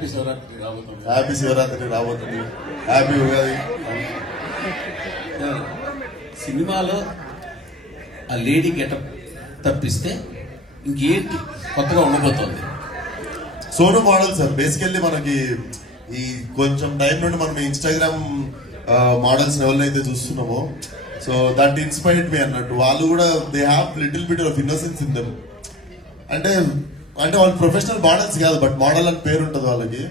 Happy Shivaratri రాబోతుంది. Happy Shivaratri రాబోతుంది. Happy Ugadi. సినిమాలో ఆ లేడీ గెటప్ తప్పిస్తే ఇంకేంటి కొత్తగా ఉండబోతోంది? Sonu model sir. బేసికల్లీ మనకి ఈ కొంచెం టైం నుండి మనం ఇన్స్టాగ్రామ్ మోడల్స్ ఎవరినైతే చూస్తున్నామో, సో దట్ ఇన్స్పైర్డ్ మీ అన్నట్టు. వాళ్ళు కూడా they have little bit of innocence in them. అంటే వాళ్ళు ప్రొఫెషనల్ మోడల్స్ కాదు, బట్ మోడల్ అని పేరు ఉంటుంది వాళ్ళకి.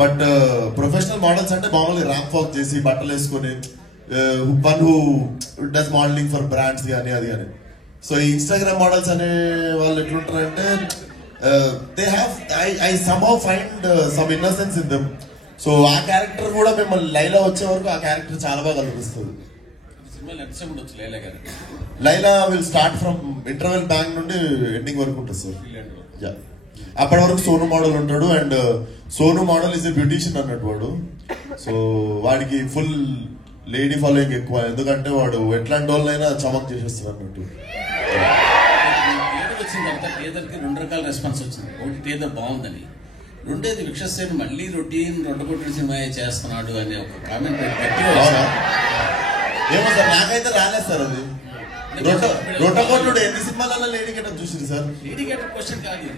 బట్ ప్రొఫెషనల్ మోడల్స్ అంటే మామూలుగా ర్యాంప్ వాక్ చేసి బట్టలు వేసుకొని one who does modelling for brands కానీ అది కానీ. సో ఈ ఇన్స్టాగ్రామ్ మోడల్స్ అనే వాళ్ళు ఎట్లుంటారంటే they have I somehow find some innocence in them. So ఆ క్యారెక్టర్ కూడా మిమ్మల్ని లైలా వచ్చే వరకు ఆ క్యారెక్టర్ చాలా బాగా కనిపిస్తుంది. Laila will start from interval bank నుండి ఎండింగ్ వరకు ఉంటుంది సార్. అప్పటి వరకు సోను మోడల్ ఉంటాడు. And Sonu model is a beautician అన్నట్టు వాడు. సో వాడికి ఫుల్ లేడీ ఫాలోయింగ్ ఎక్కువ, ఎందుకంటే వాడు ఎట్లాంటి వాళ్ళైనా చమక్ చేసేస్తాడు అన్నట్టు. వచ్చిన తర్వాత టీజర్కి 2 రకాల రెస్పాన్స్ వచ్చింది. ఒకటి టీజర్ బాగుందని, రెండేది విక్షసేన్ మళ్ళీ రొటీన్ రొట్టగొట్టిన సినిమా చేస్తున్నాడు అనే ఒక కామెంట్ గట్టిగా. ఏమో సార్, నాకైతే రాలేదు సార్ అది. రొట్టగొట్టుడు ఎన్ని సినిమాలలో లేడీ గెటప్ చూసింది సార్? లేడీ గెటప్ క్వశ్చన్ కాదు,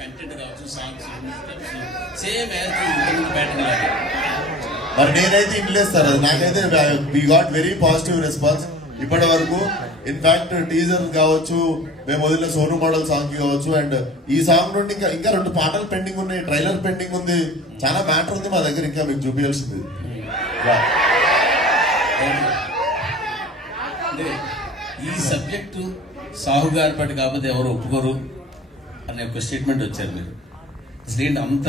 కంటెంట్ కావచ్చు, సాంగ్స్ సేమ్ ప్యాటర్న్ లాగా. మరి నేనైతే ఇంట్లేదు సార్ అది. నాకైతే we got very positive response ఇప్పటి వరకు. ఇన్ఫాక్ట్ టీజర్ కావచ్చు, మేము వదిలిన సోను మోడల్ సాంగ్ కావచ్చు, అండ్ ఈ సాంగ్ నుండి ఇంకా 2 పాటలు పెండింగ్ ఉన్నాయి, ట్రైలర్ పెండింగ్ ఉంది, చాలా మ్యాటర్ ఉంది మా దగ్గర ఇంకా మీకు చూపించాల్సింది. ఈ సబ్జెక్టు సాహు గారి పాటి కాకపోతే ఎవరు ఒప్పుకోరు అనే ఒక స్టేట్మెంట్ వచ్చారు మీరు. అసలు అంత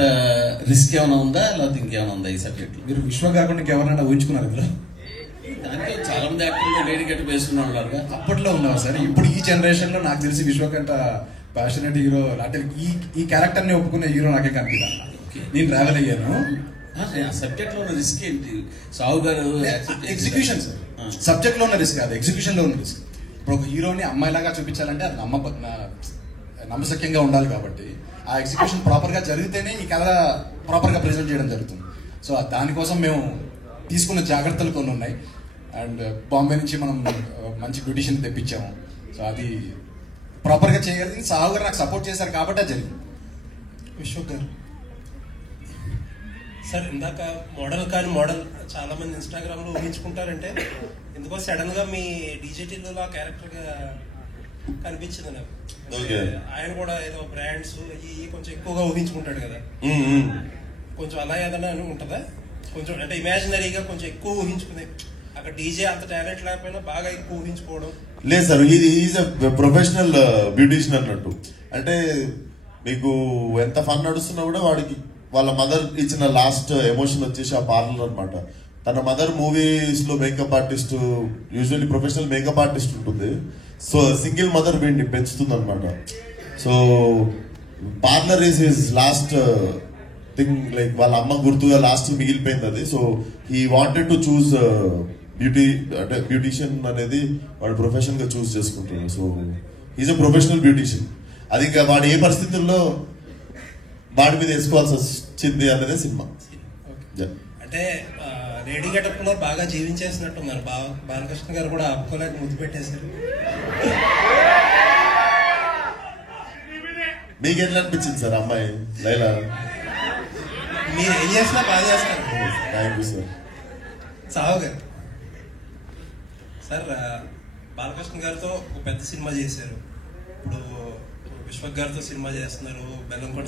రిస్క్ ఏమైనా ఉందా, లేకపోతే ఇంకేమైనా ఉందా ఈ సబ్జెక్ట్? మీరు విశ్వ కాకుండా ఎవరైనా ఊహించుకున్నారు ఇందులో? దానికి చాలా మంది యాక్టర్లు లేడీ గెటప్ వేసుకున్న వాళ్ళు అప్పట్లో ఉన్నారు సార్. ఇప్పుడు ఈ జనరేషన్ లో నాకు తెలిసి విశ్వ కంట ప్యాషనేట్ హీరో అంటే ఈ క్యారెక్టర్ ని ఒప్పుకునే హీరో నాకే కనిపిదా. నేను ట్రావెల్ అయ్యాను. సబ్జెక్ట్ లో ఉన్న రిస్క్ ఏంటి? సాహు గారు ఎగ్జిక్యూషన్ సార్. సబ్జెక్ట్ లో ఉన్న రిస్క్ కాదు, ఎగ్జిక్యూషన్ లో ఉన్న రిస్క్. ఇప్పుడు ఒక హీరోని అమ్మాయిలాగా చూపించాలంటే అది నమ్మశక్యంగా ఉండాలి. కాబట్టి ఆ ఎగ్జిక్యూషన్ ప్రాపర్ గా జరిగితేనే ఈ కథ ప్రాపర్ గా ప్రెజెంట్ చేయడం జరుగుతుంది. సో దానికోసం మేము తీసుకున్న జాగ్రత్తలు కొన్ని ఉన్నాయి. అండ్ బాంబే నుంచి మనం మంచి బ్యూటిషియన్ తెప్పించాము. సో అది ప్రాపర్ గా చేయగలిగింది సాహు గారు నాకు సపోర్ట్ చేశారు కాబట్టి అది జరిగింది. విశ్వక్ గారు సార్, ఇందాక మోడల్ కాని మోడల్ చాలా మంది ఇన్స్టాగ్రామ్ లో ఊహించుకుంటారంటే ఎందుకో సడన్ గా మీ డీజేటీలో ఆ క్యారెక్టర్ గా కనిపించింది నాకు. ఆయన కూడా ఏదో బ్రాండ్స్ కొంచెం ఎక్కువగా ఊహించుకుంటాడు కదా, కొంచెం అలా ఏదైనా ఉంటుందా? కొంచెం అంటే ఇమాజినరీగా కొంచెం ఎక్కువ ఊహించుకునే, అక్కడ డీజే అంత టాలెంట్ లేకపోయినా బాగా ఎక్కువ ఊహించుకోవడం లేదు సార్. ఈజ్ ప్రొఫెషనల్ బ్యూటీషియన్ అన్నట్టు. అంటే మీకు ఎంత ఫన్ నడుస్తున్నా కూడా వాడికి వాళ్ళ మదర్ ఇచ్చిన లాస్ట్ ఎమోషన్ వచ్చేసి ఆ పార్లర్ అనమాట. తన మదర్ మూవీస్ లో makeup artist, usually professional makeup artist ఉంటుంది. సో సింగిల్ మదర్ వీడిని పెంచుతుంది అనమాట. So parlour is his last thing, like వాళ్ళ అమ్మ గుర్తుగా లాస్ట్ మిగిలిపోయింది అది. So he wanted to choose అంటే బ్యూటీషియన్ అనేది వాడు ప్రొఫెషన్ గా చూస్ చేసుకుంటాడు. So is a professional beautician. అది ఇంకా వాడు ఏ పరిస్థితుల్లో వాడి మీద వేసుకోవాల్సి వచ్చింది అనేది సినిమా. అంటే లేడీ గెటప్ లో బాగా జీవించేసినట్టున్నారు. బాలకృష్ణ గారు కూడా ఆపుకోలేక ముద్దు పెట్టేశారు. మీకు ఎట్లా అనిపించింది సార్ అమ్మాయి లైలా? మీరు ఏం చేసినా బాగా చేస్తారు. Thank you sir. సాహు గారు సార్, బాలకృష్ణ గారితో ఒక పెద్ద సినిమా చేశారు, ఇప్పుడు విశ్వక్ గారితో సినిమా చేస్తున్నారు, బెల్లంకొండ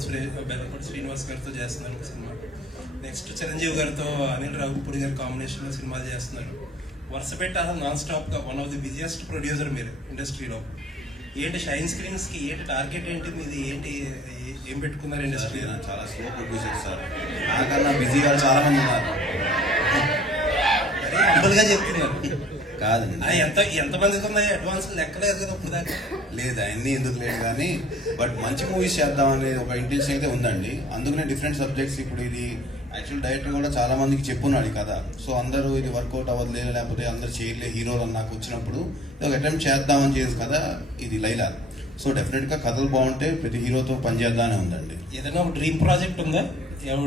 శ్రీనివాస్ గారితో చేస్తున్నారు ఒక సినిమా, నెక్స్ట్ చిరంజీవి గారితో అనిల్ రావిపూడి గారి కాంబినేషన్ లో సినిమాలు చేస్తున్నారు. వరుస పెట్టి అసలు నాన్ స్టాప్ గా one of the busiest producer మీరు ఇండస్ట్రీలో. ఏంటి షైన్ స్క్రీన్స్ కి ఏంటి టార్గెట్ ఏంటి మీది, ఏంటి ఏం పెట్టుకున్నారు ఇండస్ట్రీ? చాలా స్లో ప్రొడ్యూసర్ సార్, నాకన్నా బిజీగా చాలా మంది ఉన్నారు. సింపుల్ గా చెప్తున్నారు కాదు, ఎంతమందికి ఉన్నాయి అడ్వాన్స్ లెక్కలేదు కదా ఇప్పుడు దాకా? లేదు అవన్నీ ఎందుకు లేదు కానీ, బట్ మంచి మూవీస్ చేద్దాం అనే ఒక ఇంటెన్షన్ అయితే ఉందండి. అందుకనే డిఫరెంట్ సబ్జెక్ట్స్, ఇప్పుడు ఇది యాక్చువల్ డైరెక్టర్ కూడా చాలా మందికి చెప్పున్నాడు కదా. సో అందరూ ఇది వర్కౌట్ అవ్వలేదు, లేకపోతే అందరు చేయలే హీరోలు అని నాకు వచ్చినప్పుడు ఇది ఒక అటెంప్ట్ చేద్దామని చేసి కదా ఇది లైలా. సో డెఫినెట్గా కథలు బాగుంటే ప్రతి హీరోతో పనిచేద్దానే ఉందండి. ఏదైనా ఒక డ్రీమ్ ప్రాజెక్ట్ ఉందా?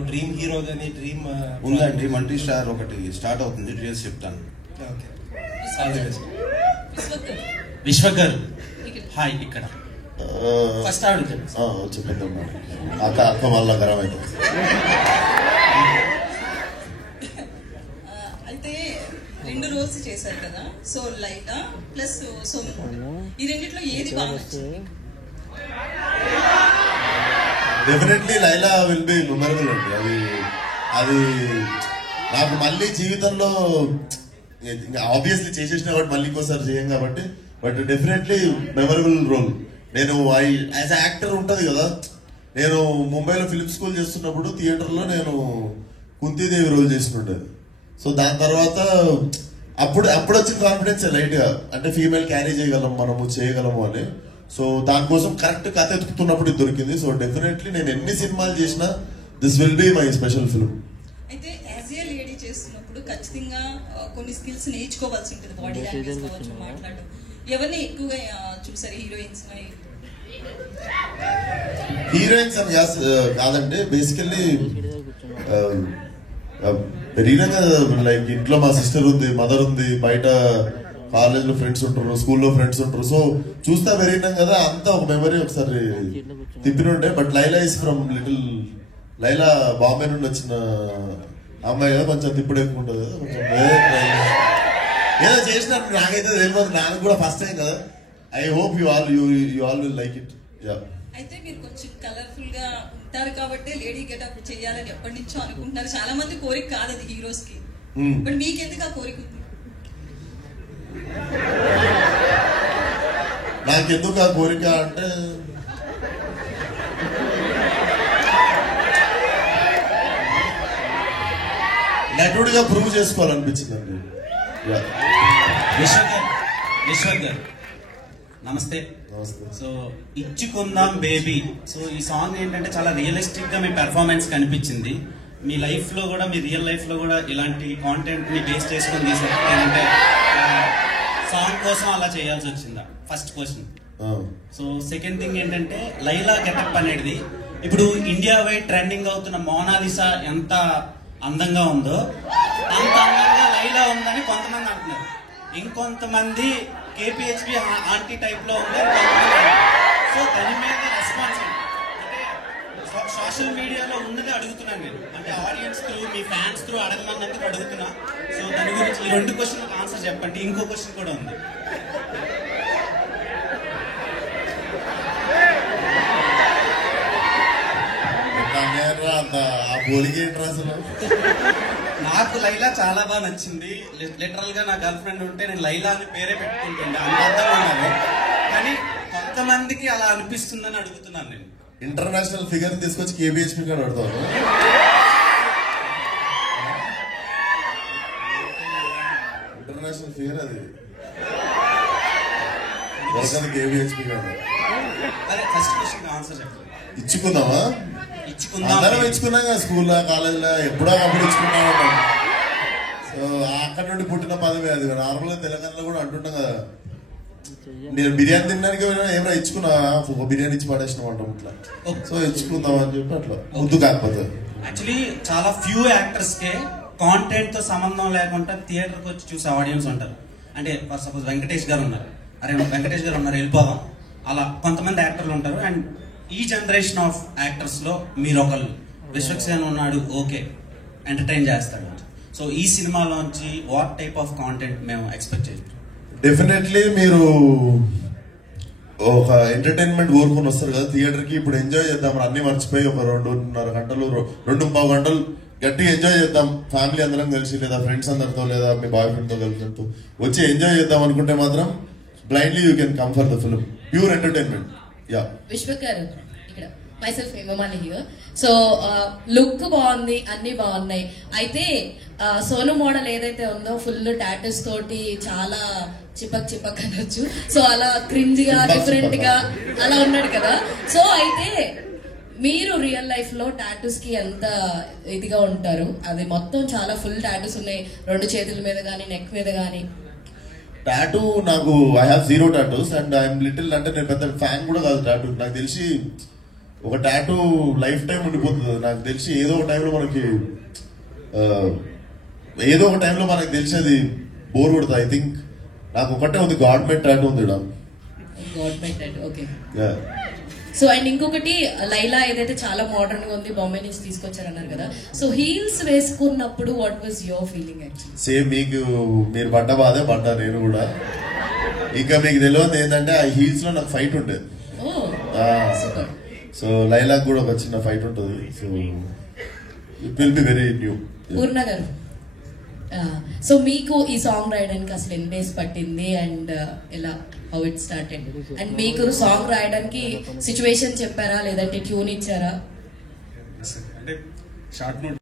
డ్రీమ్ హీరో కానీ డ్రీమ్ ఉందండి. మల్టీ స్టార్ ఒకటి స్టార్ట్ అవుతుంది, డీటెయిల్స్ చెప్తాను. ఓకే. విశ్వక్ గారు హాయ్. ఇక్కడ ఫస్ట్ ఆవిడ చెప్పేద్దాం అక్క అక్క వల్ల గరం అయితే. అయితే 2 రోల్స్ చేశారు కదా, సో లైలా ప్లస్ సోను, ఈ రెండిట్లో ఏది బాగా నచ్చింది? Definitely Laila will be memorable అండి. అది నాకు మళ్ళీ జీవితంలో ఆబ్వియస్లీ చేసేసిన కాబట్టి మళ్ళీ ఇంకోసారి చేయం కాబట్టి, బట్ డెఫినెట్లీ మెమరబుల్ రోల్. నేను యాజ్ యాక్టర్ ఉంటది కదా, నేను ముంబైలో ఫిల్మ్ స్కూల్ చేస్తున్నప్పుడు థియేటర్లో నేను కుంతీదేవి రోల్ చేస్తుండేది. సో దాని తర్వాత అప్పుడు వచ్చిన కాన్ఫిడెన్స్ లైట్ గా, అంటే ఫీమేల్ క్యారీ చేయగలం మనము చేయగలము అని. సో దానికోసం కరెక్ట్ కథ ఎత్తుకుతున్నప్పుడు ఇది దొరికింది. సో డెఫినెట్లీ నేను ఎన్ని సినిమాలు చేసినా this will be my special film. అయితే యాజ్ ఏ లేడీ చేస్తున్నప్పుడు ఖచ్చితంగా కొన్ని స్కిల్స్ నేర్చుకోవాల్సి ఉంటుంది, బాడీ లాంగ్వేజ్ కావచ్చు, మాట్లాడడం. ఎవరిని ఎక్కువగా చూసారు హీరోయిన్స్? హీరోయిన్స్ అని కాదంటే బేసికల్లీ పెరిగినాక లైక్ ఇంట్లో మా సిస్టర్ ఉంది, మదర్ ఉంది, బయట కాలేజ్ లో ఫ్రెండ్స్ ఉంటారు, స్కూల్లో ఫ్రెండ్స్ ఉంటారు. సో చూస్తా పెరిగినాం కదా, అంతా ఒక మెమరీ ఒకసారి తిప్పినుండే. But Laila is from little, Laila Bombay నుండి వచ్చిన అమ్మాయి కదా, కొంచెం తిప్పుడు ఎక్కువ ఉంటుంది కదా, కొంచెం ఏదో చేసినట్టు నాకైతే తెలియదు, నాకు కూడా ఫస్ట్ టైం కదా. I hope you all will like it. అయితే మీరు కొంచెం కలర్ఫుల్ గా ఉంటారు కాబట్టి లేడీ గెటప్ చేయాలని ఎప్పటి నుంచో అనుకుంటున్నారు. చాలా మంది కోరిక కాదు అది హీరోస్ కి, బట్ మీకెందుకు ఆ కోరిక ఉంది? నాకెందుకు ఆ కోరిక అంటే, నటుడిగా ప్రూవ్ చేసుకోవాలనిపించిందండి. విశ్వక్ గారు నమస్తే. సో ఇచ్చుకుందాం బేబీ, సో ఈ సాంగ్ ఏంటంటే చాలా రియలిస్టిక్ గా మీ పెర్ఫార్మెన్స్ కనిపించింది. మీ లైఫ్ లో కూడా, మీ రియల్ లైఫ్ లో కూడా ఇలాంటి కాంటెంట్ ని బేస్ చేసుకుని తీసుకుంటే సాంగ్ కోసం అలా చేయాల్సి వచ్చిందా? First question. So second thing ఏంటంటే లైలా గెటప్ అనేది ఇప్పుడు ఇండియా వైడ్ ట్రెండింగ్ అవుతున్న మోనాలిసా ఎంత అందంగా ఉందో అంత అందంగా లైలా ఉందని కొంతమంది అంటున్నారు. ఇంకొంతమంది కేపీహెచ్బి ఆంటీ టైప్ లో ఉంది. సో దాని మీద రెస్పాన్స్ అంటే సోషల్ మీడియాలో ఉన్నది అడుగుతున్నాను నేను, అంటే ఆడియన్స్ త్రూ, మీ ఫ్యాన్స్ త్రూ అడగమన్నందుకు అడుగుతున్నా. సో దాని గురించి ఈ 2 క్వశ్చన్లకు ఆన్సర్ చెప్పండి. ఇంకో క్వశ్చన్ కూడా ఉంది. నాకు లైలా చాలా బాగా నచ్చింది. లిటరల్ గా నా గర్ల్ ఫ్రెండ్ ఉంటే నేను లైలా అని పేరే పెట్టుకుంటుండే, అంత అందంగా ఉన్నారు. కానీ కొంతమందికి అలా అనిపిస్తుందని అడుగుతున్నాను నేను. ఇంటర్నేషనల్ ఫిగర్ తీసుకొచ్చి కేబిహెచ్పి కూడా అడుగుతాను. ఇంటర్నేషనల్ ఫిగర్ అది కేబిహెచ్పి కాదు. అదే ఫస్ట్ క్వశ్చన్ ఆన్సర్ చెప్పండి. ఇచ్చుకుందామా? అందరం ఇచ్చుకున్నాం కదా, స్కూల్లో కాలేజీలో ఎప్పుడో అప్పుడు ఇచ్చుకున్నాం. సో అక్కడ నుండి పుట్టిన పదవి అది. నార్మల్గా తెలంగాణలో కూడా అంటుంటాం కదా, నేను బిర్యానీ తినడానికి ఏమైనా ఇచ్చుకున్నా, ఒక బిర్యానీ ఇచ్చి పడేసిన అంటాం ఇట్లా. సో ఇచ్చుకుందాం అని చెప్పి అట్లా ముద్దు కాకపోతే. యాక్చువల్లీ చాలా ఫ్యూ యాక్టర్స్ కే కాంటెంట్ తో సంబంధం లేకుండా థియేటర్కి వచ్చి చూసే ఆడియన్స్ ఉంటారు. అంటే ఫర్ సపోజ్ వెంకటేష్ గారు ఉన్నారు, అరే వెంకటేష్ గారు ఉన్నారు వెళ్ళిపోదాం, అలా కొంతమంది యాక్టర్లు ఉంటారు. అండ్ ఈ జనరేషన్ ఆఫ్ యాక్టర్స్ లో మీరు ఒకళ్ళు, విశ్వక్ సేన్ ఉన్నాడు, ఓకే ఎంటర్టైన్ చేస్తాడు. సో ఈ సినిమాలోంచి వాట్ టైప్ ఆఫ్ కాంటెంట్ మేము ఎక్స్పెక్ట్ చేయొచ్చు? డెఫినెట్లీ మీరు ఒక ఎంటర్టైన్మెంట్ కోరుకుని వస్తారు కదా థియేటర్ కి. ఇప్పుడు ఎంజాయ్ చేద్దాం, అన్ని మర్చిపోయి ఒక 2.5 గంటలు 2.5 గంటలు గట్టిగా ఎంజాయ్ చేద్దాం ఫ్యామిలీ అందరం కలిసి, లేదా ఫ్రెండ్స్ అందరితో, లేదా మీ బాయ్ ఫ్రెండ్ తో, గర్ల్ ఫ్రెండ్ తో వచ్చి ఎంజాయ్ చేద్దాం అనుకుంటే మాత్రం blindly you can come for the film. Pure entertainment. Yeah Vishwak గారు ఇక్కడ myself Hemamali here. So look బాగుంది, అన్ని బాగున్నాయి. అయితే సోను మోడల్ ఏదైతే ఉందో ఫుల్ టాటూస్ తోటి చాలా చిపక్ అనొచ్చు. సో అలా క్రింజ్ గా డిఫరెంట్ గా అలా ఉన్నాడు కదా. సో అయితే మీరు రియల్ లైఫ్ లో టాటూస్ కి ఎంత ఇదిగా ఉంటారు? అది మొత్తం చాలా ఫుల్ టాటూస్ ఉన్నాయి, 2 చేతుల మీద గానీ, నెక్ మీద గానీ. టాటూ నాకు I have 0 tattoos and I'm little అంటే నేను పెద్ద ఫ్యాన్ కూడా కాదు టాటూ. నాకు తెలిసి ఒక టాటూ లైఫ్ టైం ఉండిపోతుంది. నాకు తెలిసి ఏదో ఒక టైంలో మనకి తెలిసి అది బోర్ కొడుతుంది. ఐ థింక్ నాకు ఒకటే ఉంది, గవర్నమెంట్ టాటూ ఉంది. Government tattoo, okay. So and ఇంకొకటి లైలా ఏదైతే చాలా మోడర్న్ గా ఉంది, బాంబే నుంచి తీసుకొచ్చారన్నారు కదా. సో హీల్స్ వేసుకున్నప్పుడు what was your feeling actually? Same మీరు పడ్డ బాధే పడ్డా నేను కూడా. ఇంకా మీకు తెలియదు ఏంటంటే ఆ హీల్స్ లో నాకు ఫైట్ ఉండేది. సో లైలాకి కూడా ఒక చిన్న ఫైట్ ఉంటుంది. So it will be very new. Purna గారు, సో మీకు ఈ సాంగ్ రాయడానికి అసలు ఎన్ని డేస్ పట్టింది అండ్ ఎలా, హౌ ఇట్ స్టార్టెడ్? అండ్ మీకు సాంగ్ రాయడానికి సిచ్యువేషన్ చెప్పారా లేదంటే ట్యూన్ ఇచ్చారా? అంటే షార్ట్ నోట్